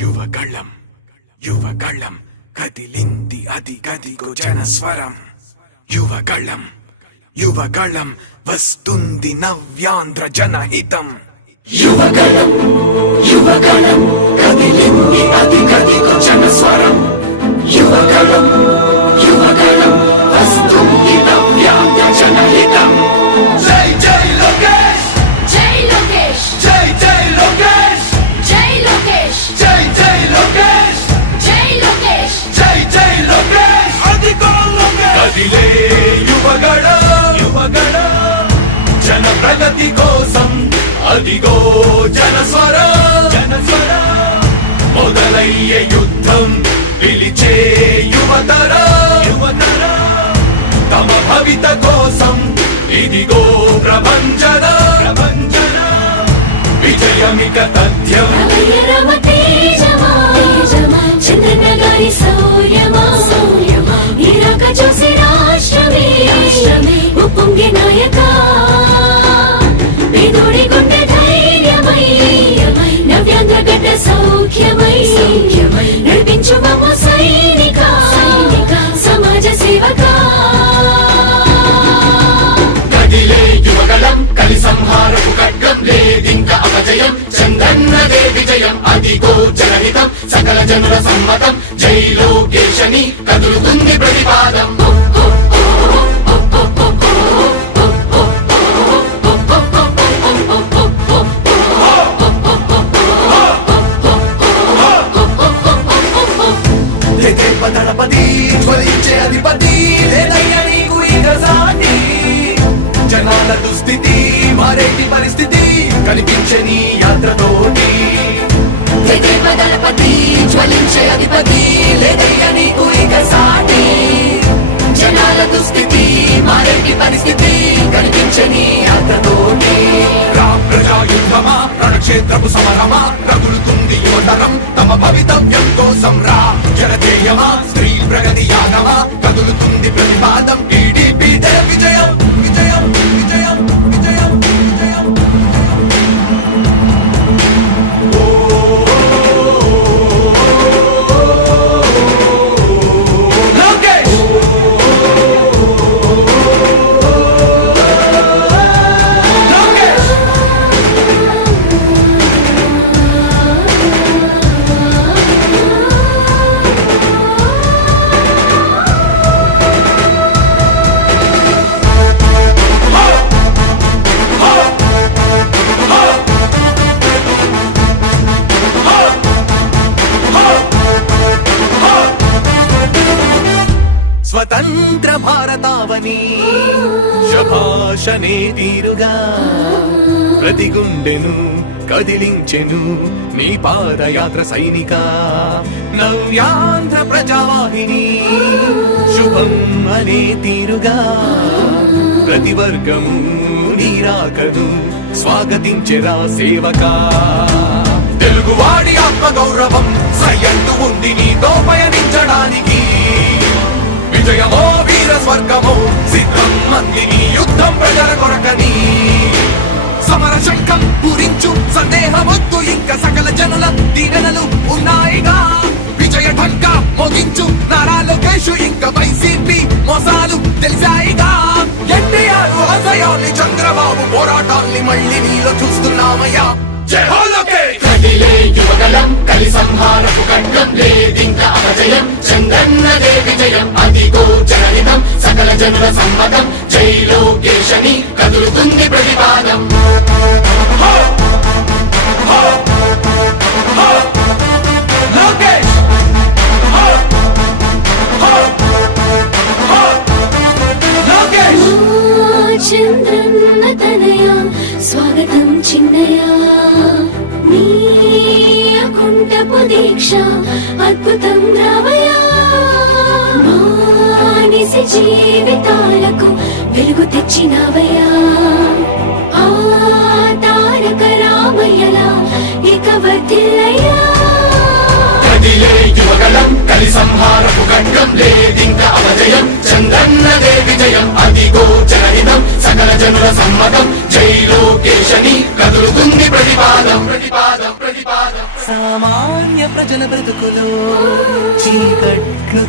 యువగళం యువగళం కదిలింది అది గదిగో జనస్వరం. యువగళం యువగళం వస్తుంది నవ్యాంధ్ర జనహితం. యువగళం యువగళం కదిలింది అది గదిగో జనస్వరం. యువగళం యువగళం వస్తుంది నవ్యాంధ్ర జనహితం. జై జై లోకేష్ జై లోకేష్ జై జై లోకేష్ జై లోకేష్ జై జై లోకేష్ జై లోకేష్ జై జై లోకేష్ అదిగో లోకేష్. కదిలే యువగళం యువగళం జన ప్రగతి కోసం అదిగో జనస్వరం. జనస్వరం మొదలయ్యే యుద్ధం పిలిచే యువతరం. యువతరం తమ భవిత కోసం ఇదిగో ప్రభంజనం. ప్రభంజనం విజయమిక తథ్యం. రమయ రమ తేజమా చంద్రన్న గారి శౌర్యమా నీరాక చూసి రాష్ట్రమే ఉప్పొంగే నాయక పేదోడి గుండె ధైర్యమై నవ్యాంధ్ర గడ్డ సౌఖ్యమై నడిపించు మమ్మ సైనిక సమాజ సేవక. కదిలే యువగళం కలి సంహారపు ఖడ్గం లేదింక అపజయం. చంద్రన్నదే విజయం అదిగో జనహితం సకల జనుల సమ్మతం. జై లోకేశని కదులుతుంది ప్రతిపాదం. దళపతి జ్వలించే అధిపతి లేదయ్య నీకు ఇక సాటి. జనాల దుస్థితి మారేటి పరిస్థితి కనిపించే నీ యాత్రతోటి. దళపతి జ్వలించే అధిపతి లేదయ్య నీకు ఇక సాటి. జనాల దుస్థితి మారేటి పరిస్థితి కనిపించే నీ యాత్రతోటి. ప్రజాయుద్ధమా రణక్షేత్రపు సమరమా రగులుతుంది యువతరం తమ భవితవ్యం కోసం. రా జనజేయమా స్త్రీ ప్రగతి యానమా కదులుతుంది ప్రతిపాదం. టీడీపీ జయ విజయం విజయం విజయం విజయం విజయం. లోకేష్ స్వతంత్ర భారతావని శభాషనే తీరుగా ప్రతి గుండెను కదిలించెను నీ పాదయాత్ర సైనిక. నవ్యాంధ్ర ప్రజావాహిని శుభం అనే తీరుగా ప్రతి వర్గము నీరాకను స్వాగతించెరా సేవకా. తెలుగువాడి ఆత్మగౌరవం సయ్యంటూ ఉంది నీతో పయనించడానికి. విజయమో వీర స్వర్గమో సిద్ధం మందిని యుద్ధం ప్రజల కొరకని. సమర శంఖం పూరించు సందేహమొద్దు ఇంక సకల జనుల దీవెనలు ఉన్నాయిగా. విజయ ఢంకా మోగించు నారా లోకేష్ ఇంక వైసీపీ మోసాలు తెలిసాయిగా. ఎన్టీఆర్ ఆశయాల్ని చంద్రబాబు పోరాటాల్ని మళ్ళీ నీలో చూస్తున్నామయ్యా. జై హో లోకేష్. కదిలే యువగళం కలి సంహారపు ఖడ్గం లేదింక అపజయం. చంద్రన్నదే విజయం అదిగో జనహితం సకల జనుల సమ్మతం. జై లోకేశని కదులుతుంది ప్రతిపాదం. లోకేష్ లోకేష్ చంద్రన్న తనయ స్వాగతం చిన్నయ నీ అకుంఠపు దీక్ష అద్భుతం రావయ. మానిసి జీవితాలకు వెలుగు తెచ్చినవయ్యా. ఆ తారక రామయ్యలా ఇక వర్ధిల్లయ్యా. కదిలే యువగళం కలి సంహారపు ఖడ్గం లేదింక అపజయం. చంద్రన్నదే విజయం అదిగో జనహితం సకల జనుల సమ్మతం. జై లోకేశని కదులుతుంది ప్రతిపాదం. ప్రతిపాదం ప్రతిపాదం. సామాన్య ప్రజల బ్రతుకులో చీకట్లు